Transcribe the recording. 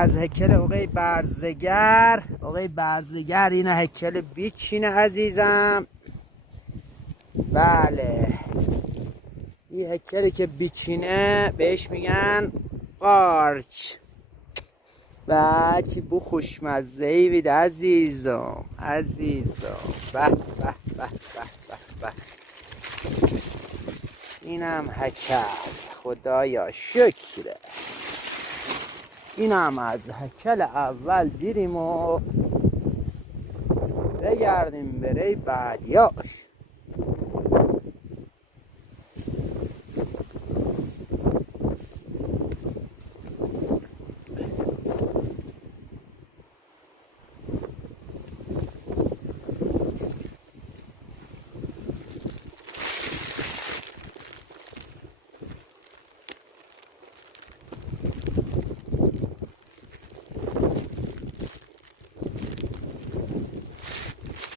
از هیکل آقای برزگر. آقای برزگر این هیکل بیچینه عزیزم. بله این هیکلی که بیچینه بهش میگن قارچ. و چی بو خوشمزه‌ای بید عزیزم عزیزم. به به به به به به. اینم هیکل خدایا شکره. اینم از هیکل اول دیریم و بگردیم برای بعدیاش.